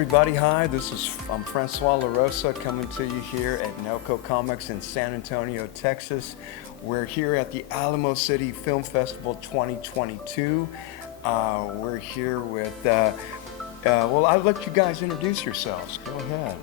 everybody. Hi, I'm Francois LaRosa coming to you here at Nelco Comics in San Antonio, Texas. We're here at the Alamo City Film Festival 2022. We're here with, well, I'll let you guys introduce yourselves. Go ahead.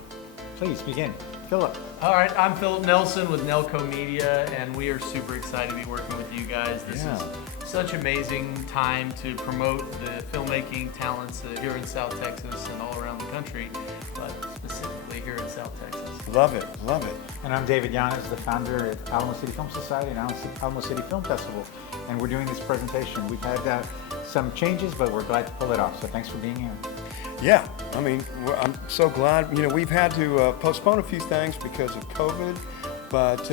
Please begin. Philip. All right, I'm Philip Nelson with Nelco Media, and we are super excited to be working with you guys. This is such amazing time to promote the filmmaking talents here in South Texas and all around the country, but specifically here in South Texas. Love it, love it. And I'm David Yanes, the founder of Alamo City Film Society and Alamo City Film Festival. And we're doing this presentation. We've had some changes, but we're glad to pull it off. So thanks for being here. Yeah, I mean, I'm so glad. We've had to postpone a few things because of COVID, but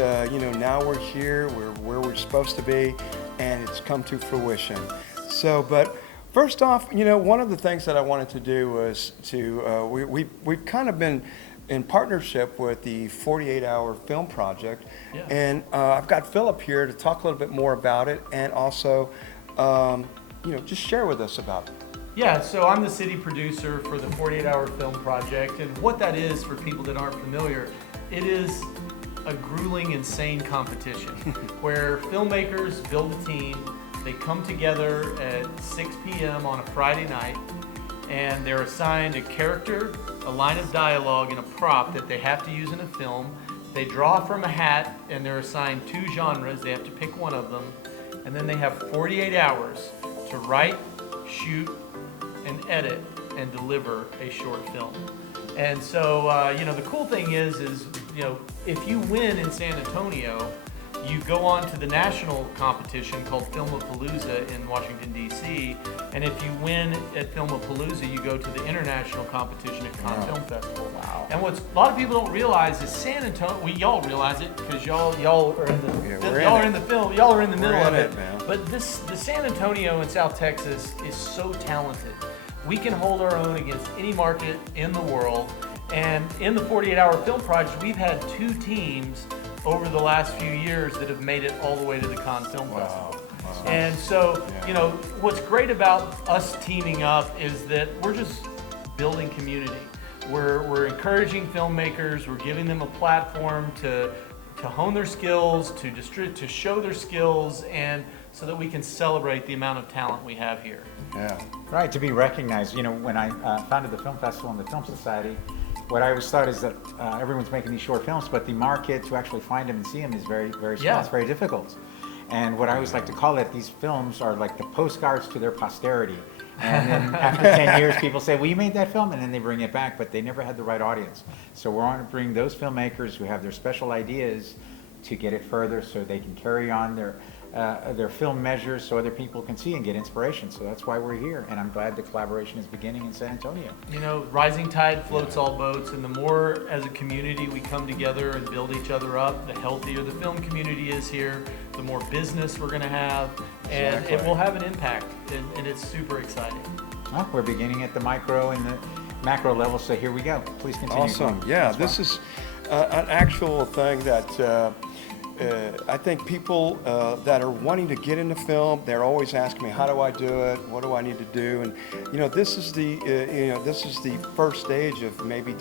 now we're here, we're where we're supposed to be, and it's come to fruition. So, but first off, one of the things that I wanted to do was to, we've kind of been in partnership with the 48-Hour Film Project, and I've got Philip here to talk a little bit more about it, and also, just share with us about it. Yeah, so I'm the city producer for the 48-Hour Film Project, and what that is for people that aren't familiar, it is a grueling, insane competition where filmmakers build a team, they come together at 6 p.m. on a Friday night, and they're assigned a character, a line of dialogue, and a prop that they have to use in a film. They draw from a hat, and they're assigned 2 genres. They have to pick one of them, and then they have 48 hours to write, shoot, and edit and deliver a short film. And so, the cool thing is, if you win in San Antonio, you go on to the national competition called Filmapalooza in Washington, D.C. And if you win at Filmapalooza, you go to the international competition at Cannes Film Festival. Wow. And what a lot of people don't realize is San Antonio, y'all realize it because y'all are in the film, y'all are in the middle of it. Man. But the San Antonio in South Texas is so talented. We can hold our own against any market in the world. And in the 48-Hour Film Project, we've had 2 teams over the last few years that have made it all the way to the Cannes Film Festival. Wow. And so, what's great about us teaming up is that we're just building community. We're encouraging filmmakers, we're giving them a platform to hone their skills, to show their skills, and so that we can celebrate the amount of talent we have here. Yeah. Right, to be recognized. When I founded the Film Festival and the Film Society, what I always thought is that everyone's making these short films, but the market to actually find them and see them is very, very small. Yeah. It's very difficult. And what I always like to call it, these films are like the postcards to their posterity. And then after 10 years, people say, well, you made that film, and then they bring it back, but they never had the right audience. So we're on to bring those filmmakers who have their special ideas to get it further so they can carry on their film measures so other people can see and get inspiration. So that's why we're here, and I'm glad the collaboration is beginning in San Antonio. Rising tide floats all boats, and the more as a community we come together and build each other up, the healthier the film community is here, the more business we're going to have, and it will have an impact, and it's super exciting. Well, we're beginning at the micro and the macro level, so here we go. Please continue. Awesome. Yeah, this is an actual thing that I think people that are wanting to get into film, they're always asking me, how do I do it? What do I need to do? And this is the first stage of maybe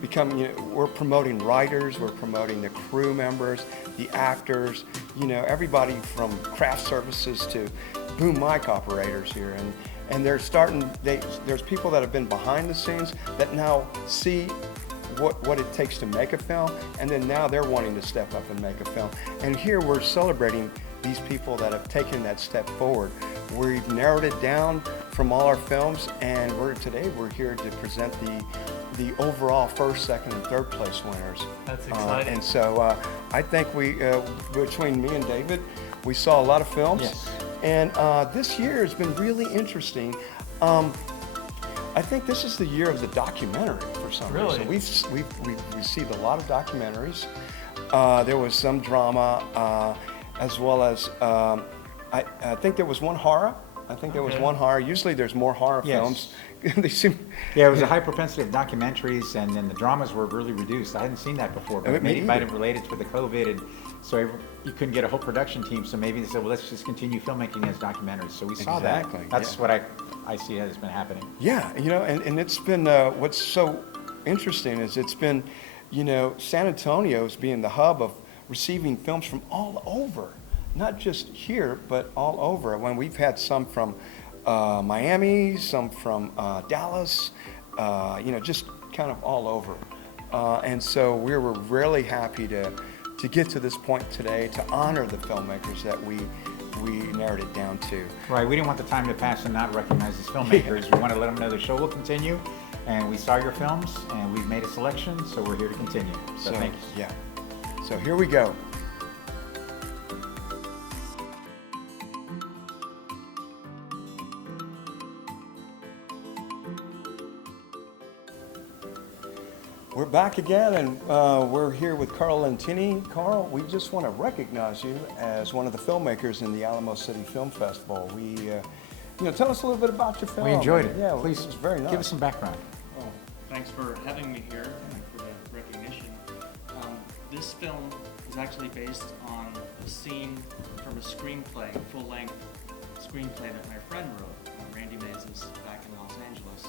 becoming. We're promoting writers, we're promoting the crew members, the actors, everybody from craft services to boom mic operators here, and they're starting. There's people that have been behind the scenes that now see what it takes to make a film, and then now they're wanting to step up and make a film. And here we're celebrating these people that have taken that step forward. We've narrowed it down from all our films, and today we're here to present the overall first, second, and third place winners. That's exciting. And so I think between me and David, we saw a lot of films. Yes. And this year has been really interesting. I think this is the year of the documentary for some reason. We've received a lot of documentaries. There was some drama, as well as I think there was one horror. I think there was Okay. one horror. Usually there's more horror Yes. films. They seem. Yeah, it was a high propensity of documentaries, and then the dramas were really reduced. I hadn't seen that before, Me but maybe it might either. have related to the COVID, and so you couldn't get a whole production team. So maybe they said, well, let's just continue filmmaking as documentaries. So we saw Exactly, that. That's yeah. what I see has been happening. Yeah, and it's been, what's so interesting is it's been, San Antonio's being the hub of receiving films from all over, not just here, but all over. When we've had some from Miami, some from Dallas, just kind of all over. And so we were really happy to get to this point today to honor the filmmakers that we narrowed it down to. Right, we didn't want the time to pass and not recognize these filmmakers. We want to let them know the show will continue, and we saw your films, and we've made a selection, so we're here to continue. So thank you. Yeah. So here we go. We're back again, and we're here with Carl Lentini. Carl, we just want to recognize you as one of the filmmakers in the Alamo City Film Festival. Tell us a little bit about your film. We enjoyed it. Yeah, Please it was very nice. give us some background. Well, thanks for having me here and for the recognition. This film is actually based on a scene from a screenplay, full-length screenplay that my friend wrote, Randy Mazes, back in Los Angeles.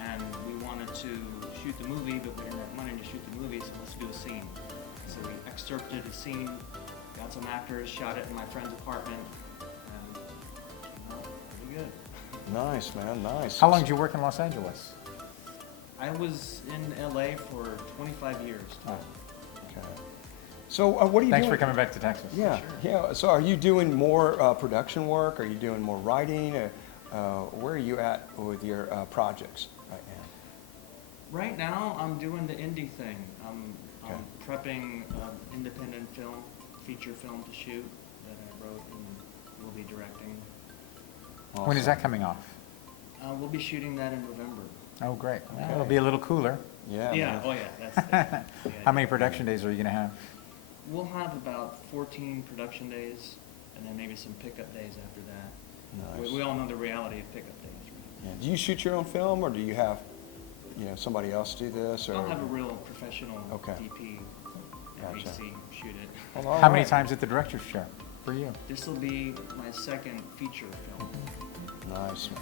And we wanted to shoot the movie, but we didn't have money to shoot the movie, so let's do a scene. So we excerpted a scene, got some actors, shot it in my friend's apartment, and came out pretty good. Nice, man, nice. How long did you work in Los Angeles? I was in LA for 25 years. Oh, Okay. So what are you thanks doing? for coming back to Texas. Yeah, yeah. So are you doing more production work? Are you doing more writing? Where are you at with your projects right now? Right now, I'm doing the indie thing. I'm Okay. prepping independent film, feature film to shoot that I wrote and will be directing. When is that coming off? We'll be shooting that in November. Oh, great. Well, Okay. it'll be a little cooler. Yeah. Yeah, man. oh yeah, that's the How many production days are you going to have? We'll have about 14 production days and then maybe some pickup days after that. Nice. We all know the reality of pickup days, right? Yeah. Do you shoot your own film, or do you have, somebody else do this? Or I'll have a real professional Okay. DP and Gotcha. HC shoot it. Well, all How many right. times at the director's chair for you? This will be my second feature film. Nice, man.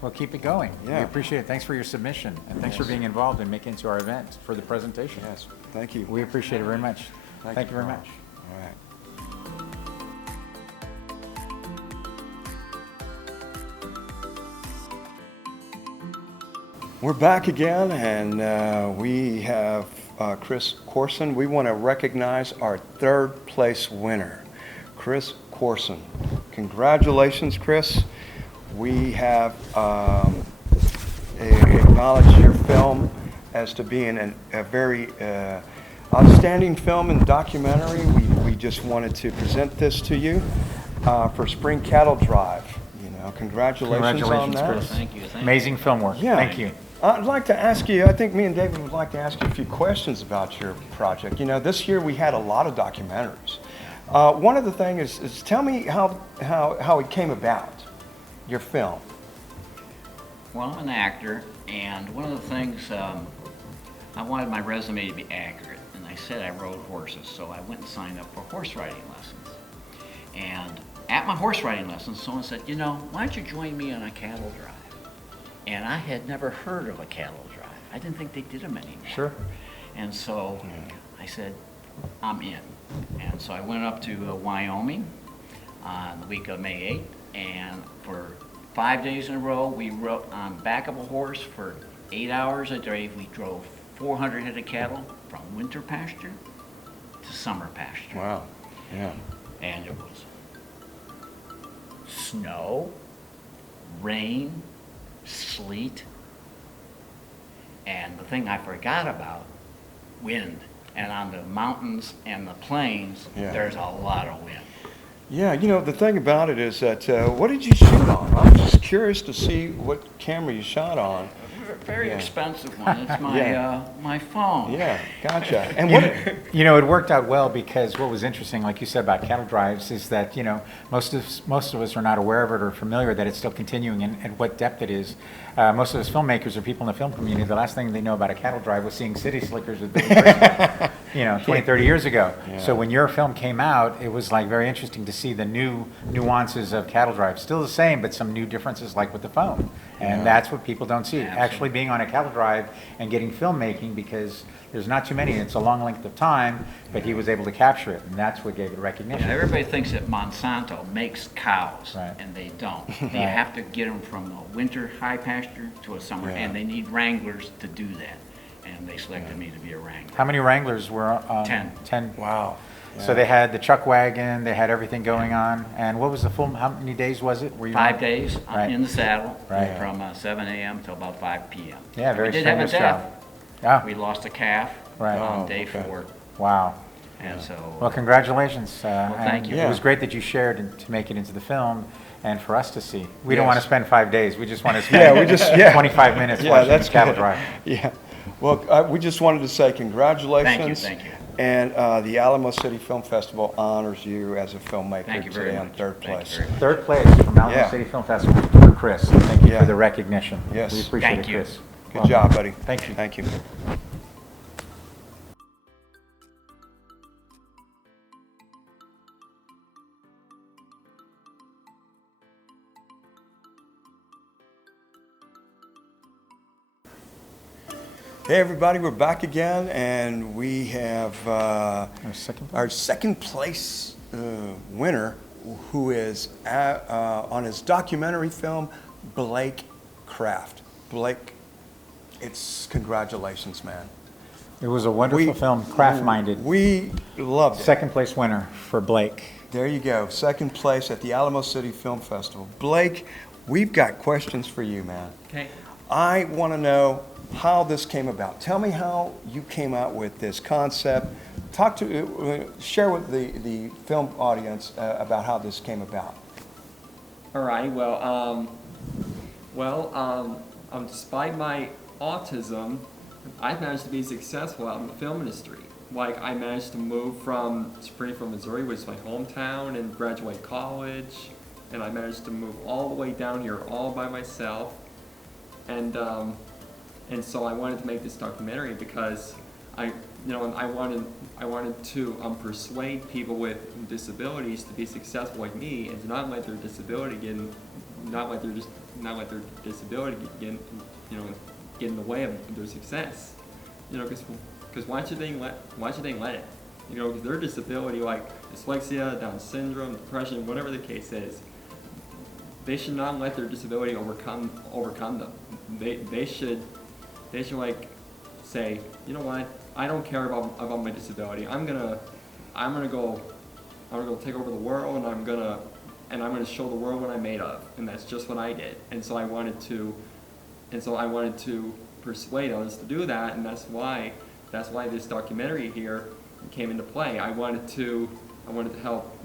Well, keep it going. We Yeah. appreciate it. Thanks for your submission, and thanks for Yes. being involved in making it to our event for the presentation. Yes. Thank you. We appreciate it very much. Thank you very Carl. much. All right. We're back again, and we have Chris Corson. We want to recognize our third place winner, Chris Corson. Congratulations, Chris. We have acknowledged your film as to being a very outstanding film and documentary. We just wanted to present this to you for Spring Cattle Drive. Congratulations on that. Chris. Thank you. Amazing film work. Yeah. Thank you. I'd like to ask you, I think me and David would like to ask you a few questions about your project. This year we had a lot of documentaries. One of the things is tell me how it came about, your film. Well, I'm an actor, and one of the things, I wanted my resume to be accurate, and I said I rode horses, so I went and signed up for horse riding lessons. And at my horse riding lessons, someone said, why don't you join me on a cattle drive? And I had never heard of a cattle drive. I didn't think they did them anymore. Sure. And so I said, I'm in. And so I went up to Wyoming on the week of May 8th, and for 5 days in a row, we rode on back of a horse for 8 hours a day. We drove 400 head of cattle from winter pasture to summer pasture. Wow. Yeah. And it was snow, rain, sleet, and the thing I forgot about, wind. And on the mountains and the plains, Yeah. there's a lot of wind. Yeah, the thing about it is that, what did you shoot on? I'm just curious to see what camera you shot on. very Yeah. expensive one. It's my Yeah. my phone. Yeah, gotcha. And You what? know, you know, it worked out well because what was interesting, like you said about cattle drives, is that, you know, most of us are not aware of it or familiar that it's still continuing and what depth it is. Most of us filmmakers or people in the film community, the last thing they know about a cattle drive was seeing City Slickers with Billy Crystal, you know, 20, 30 years ago. Yeah. So when your film came out, it was like very interesting to see the new nuances of cattle drives. Still the same, but some new differences like with the phone. And Yeah. that's what people don't see. Absolutely. Actually being on a cattle drive and getting filmmaking, because there's not too many, it's a long length of time, but he was able to capture it, and that's what gave it recognition. Yeah, everybody thinks that Monsanto makes cows, Right. and they don't. They have to get them from a winter high pasture to a summer, Yeah. and they need wranglers to do that. And they selected me to be a wrangler. How many Wranglers were? 10. 10. Wow. So they had the chuck wagon, they had everything going on, and what was the full, how many days was it? Were you 5 on? days Right. in the saddle, Right. from 7 a.m. till about 5 p.m. Yeah, very We did have a strenuous death. job. Yeah, We lost a calf Right. on Oh, day okay. 4, wow. and so. Well, congratulations. Well, thank and you. It was Yeah. great that you shared and to make it into the film and for us to see. We don't Yes. want to spend 5 days, we just want to Yeah, spend we just yeah. 25 minutes Yeah, watching that's the cattle good. drive. Yeah. Well, we just wanted to say congratulations. Thank you. And the Alamo City Film Festival honors you as a filmmaker Thank you very today on much. third Thank you place. very much. Third place from Alamo Yeah. City Film Festival for Chris. Thank you Yeah. for the recognition. Yes. We appreciate Thank it, you. Chris. Good job, buddy. Thank you. Thank you. Hey, everybody, we're back again, and we have Our second our second place winner, who is on his documentary film, Blake Craft. Blake, it's congratulations, man. It was a wonderful film, craft-minded. We loved it. Second place winner for Blake. There you go, second place at the Alamo City Film Festival. Blake, we've got questions for you, man. Okay. I want to know how this came about. Tell me how you came out with this concept. Share with the film audience about how this came about. All right. Despite my autism, I've managed to be successful out in the film industry. Like, I managed to move from Springfield, Missouri, which is my hometown, and graduate college. And I managed to move all the way down here all by myself. And so I wanted to make this documentary because I wanted to persuade people with disabilities to be successful like me and to not let their disability get in the way of their success. You know, because why should they let it? You know, because their disability, like dyslexia, Down syndrome, depression, whatever the case is, they should not let their disability overcome them. They should like say, you know what? I don't care about my disability. I'm gonna go take over the world, and I'm gonna show the world what I'm made of, and that's just what I did. And so I wanted to persuade others to do that, and that's why this documentary here came into play. I wanted to help.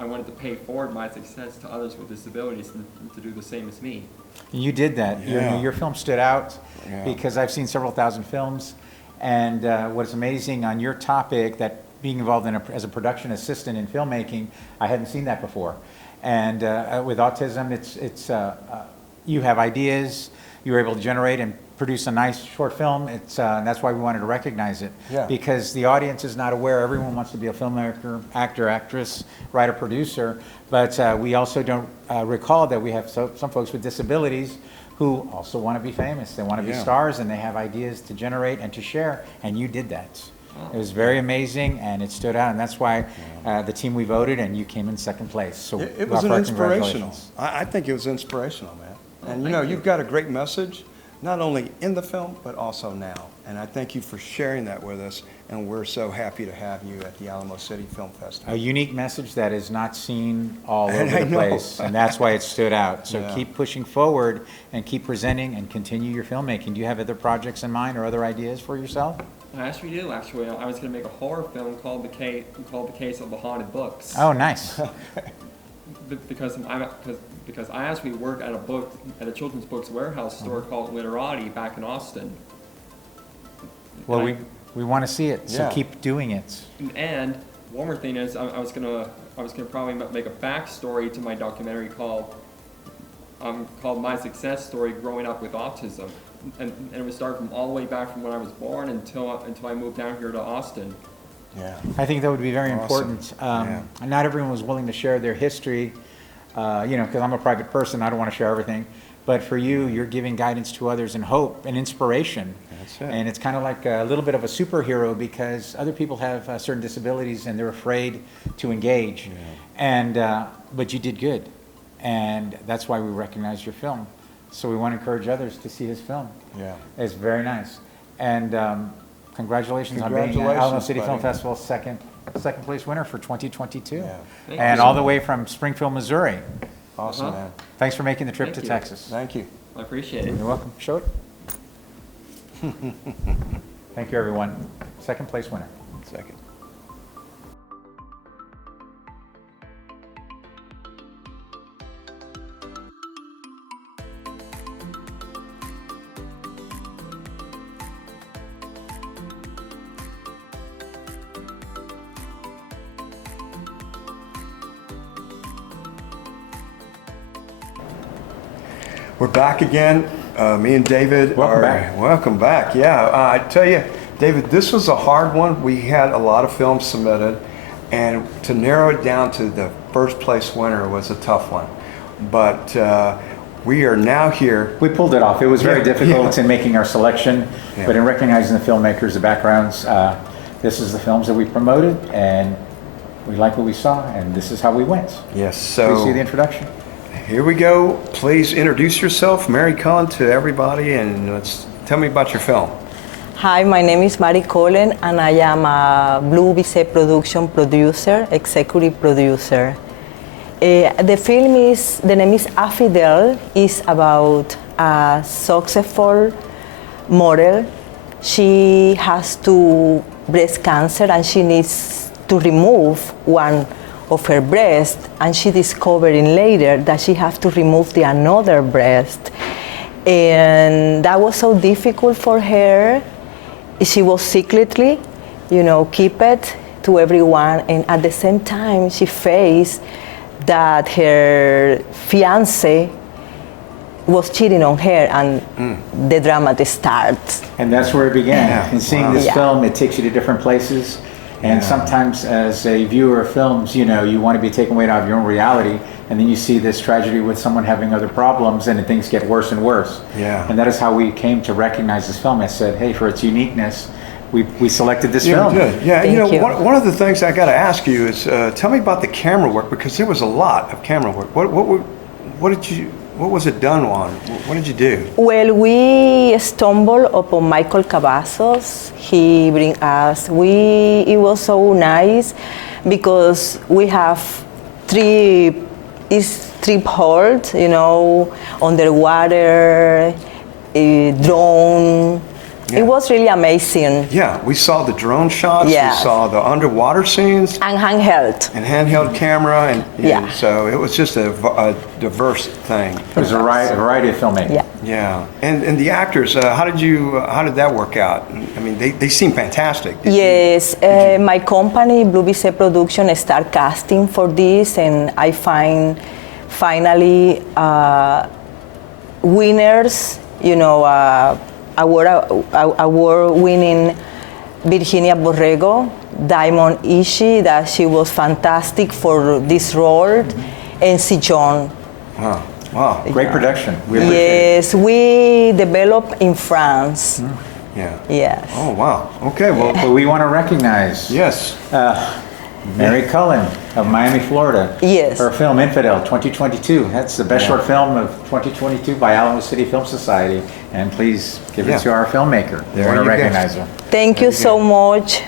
I wanted to pay forward my success to others with disabilities and to do the same as me. You did that. Yeah. Your film stood out Yeah. because I've seen several thousand films, and what's amazing on your topic, that being involved as a production assistant in filmmaking, I hadn't seen that before. And with autism, it's you have ideas, you were able to generate and produce a nice short film. And that's why we wanted to recognize it. Yeah. Because the audience is not aware. Everyone wants to be a filmmaker, actor, actress, writer, producer. But we also don't recall that we have some folks with disabilities who also want to be famous. They want to be Yeah. stars, and they have ideas to generate and to share. And you did that. It was very amazing, and it stood out. And that's why the team we voted, and you came in second place. So It we was offer an our inspirational. congratulations. I think it was inspirational, man. And you thank know, you. you've got a great message, not only in the film, but also now. And I thank you for sharing that with us. And we're so happy to have you at the Alamo City Film Festival. A unique message that is not seen all And over I the know. place, and that's why it stood out. So Yeah. keep pushing forward and keep presenting and continue your filmmaking. Do you have other projects in mind or other ideas for yourself? I actually do. Actually, I was going to make a horror film called the Case of the Haunted Books. Oh, nice. Because because I actually work at a children's books warehouse store called Literati back in Austin. Well, And we want to see it, so Yeah. keep doing it. And one more thing is, I was gonna probably make a backstory to my documentary called My Success Story: Growing Up with Autism, and it would start from all the way back from when I was born until I moved down here to Austin. Yeah. I think that would be very Awesome. important. Yeah. Not everyone was willing to share their history, because I'm a private person, I don't want to share everything. But for you, you're giving guidance to others and hope and inspiration. That's it. And it's kind of like a little bit of a superhero because other people have certain disabilities and they're afraid to engage. But you did good. And that's why we recognize your film. So we want to encourage others to see his film. Yeah. It's very nice. And congratulations on being Congratulations, Alamo City Film buddy. Festival second place winner for 2022. Yeah. Thank And you. all the way from Springfield, Missouri. Awesome, Uh-huh. man. Thanks for making the trip Thank to you. Texas. Thank you. I appreciate it. You're welcome. Show it. Thank you, everyone. Second place winner. Second. We're back again. Me and David Welcome are back. welcome back. Yeah, I tell you, David, this was a hard one. We had a lot of films submitted, and to narrow it down to the first place winner was a tough one. But we are now here. We pulled it off. It was very Yeah, difficult yeah. in making our selection, Yeah. but in recognizing the filmmakers, the backgrounds, this is the films that we promoted, and we liked what we saw, and this is how we went. Yes. Please see the So introduction. here we go. Please introduce yourself, Mary Cullen, to everybody, and tell me about your film. Hi, my name is Mary Cullen, and I am a Blue Vise production producer, executive producer. The name is Afidel, is about a successful model. She has breast cancer and she needs to remove one of her breast, and she discovered later that she has to remove the another breast. And that was so difficult for her. She was secretly, keep it to everyone, and at the same time she faced that her fiance was cheating on her, and the drama starts. And that's where it began. Yeah. And seeing Wow. this Yeah. film, it takes you to different places. And Yeah. sometimes as a viewer of films, you want to be taken away out of your own reality. And then you see this tragedy with someone having other problems and things get worse and worse. Yeah. And that is how we came to recognize this film. I said, hey, for its uniqueness, we selected this Yeah, film. good. Yeah, Thank you. One of the things I got to ask you is, tell me about the camera work, because there was a lot of camera work. What was it done on? What did you do? Well, we stumbled upon Michael Cavazos. He bring us. It was so nice because we have three holds, underwater, drone. Yeah. It was really amazing. Yeah, we saw the drone shots. Yes. We saw the underwater scenes And handheld. and handheld camera, and Yeah. so it was just a diverse thing. It was a variety of filmmaking. Yeah. Yeah, and the actors, how did that work out? I mean, they seem fantastic. Yes, my company, Blue Vise Production, start casting for this, and I find finally winners, award-winning Virginia Borrego, Diamond Ishii, that she was fantastic for this role, and Si John. Wow, wow. Great production. We appreciate it. Yes, we developed in France. Yeah. Yes. Oh, wow. Okay, well, But we want to recognize yes. Mary Cullen of Miami, Florida. Yes. Her film Infidel 2022. That's the best short film of 2022 by Alamo City Film Society. And please give Yeah. it to our filmmaker. We There want to you go. recognize her. Thank you so much.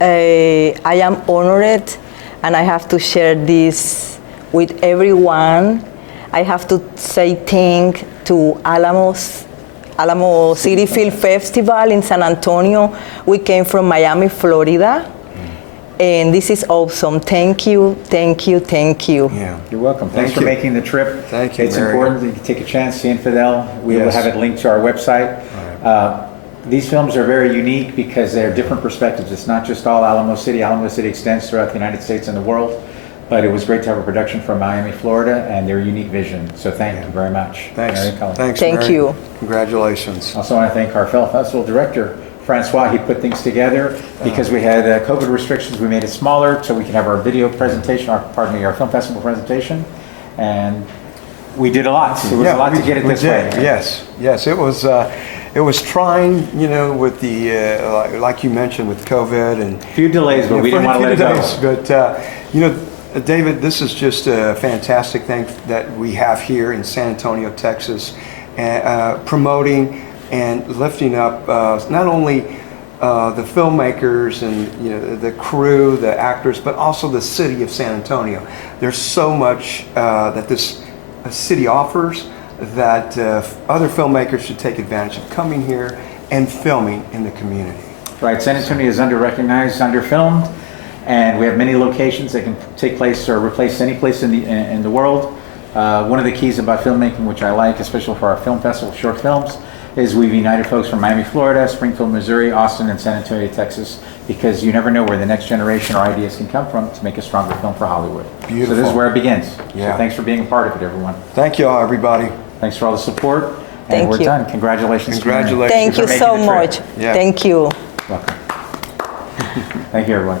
I am honored, and I have to share this with everyone. I have to say thank to Alamo City Film Festival in San Antonio. We came from Miami, Florida, And this is awesome. Thank you, thank you, thank you. Yeah. You're welcome. Thanks Thank for you. making the trip. Thank you, It's Mary. important that you take a chance, see Infidel. We will Yes. have it linked to our website. These films are very unique because they're different perspectives. It's not just all Alamo City. Alamo City extends throughout the United States and the world. But it was great to have a production from Miami, Florida, and their unique vision. So thank you very much. Thanks. Mary Cullen. Thanks, Thank Mary. you. Congratulations. Also want to thank our film festival director, Francois. He put things together because we had COVID restrictions. We made it smaller so we could have our video presentation, our film festival presentation. And we did a lot. So it was a lot to get it we this did. way. Yes. It was trying, with the, like you mentioned, with COVID and A few delays, but we didn't want to let it go. But, David, this is just a fantastic thing that we have here in San Antonio, Texas, promoting and lifting up not only the filmmakers and the crew, the actors, but also the city of San Antonio. There's so much that this city offers that other filmmakers should take advantage of coming here and filming in the community. Right, San Antonio is under-recognized, under-filmed, and we have many locations that can take place or replace any place in the world. One of the keys about filmmaking, which I like, especially for our film festival, short films, is we've united folks from Miami, Florida, Springfield, Missouri, Austin, and San Antonio, Texas, because you never know where the next generation or ideas can come from to make a stronger film for Hollywood. Beautiful. So this is where it begins. Yeah. So thanks for being a part of it, everyone. Thank you all, everybody. Thanks for all the support, and Thank we're you. done. Congratulations. to Mary. Congratulations. Thank you for so making the trip. much. Yeah. Thank you. Welcome. Thank you, everyone.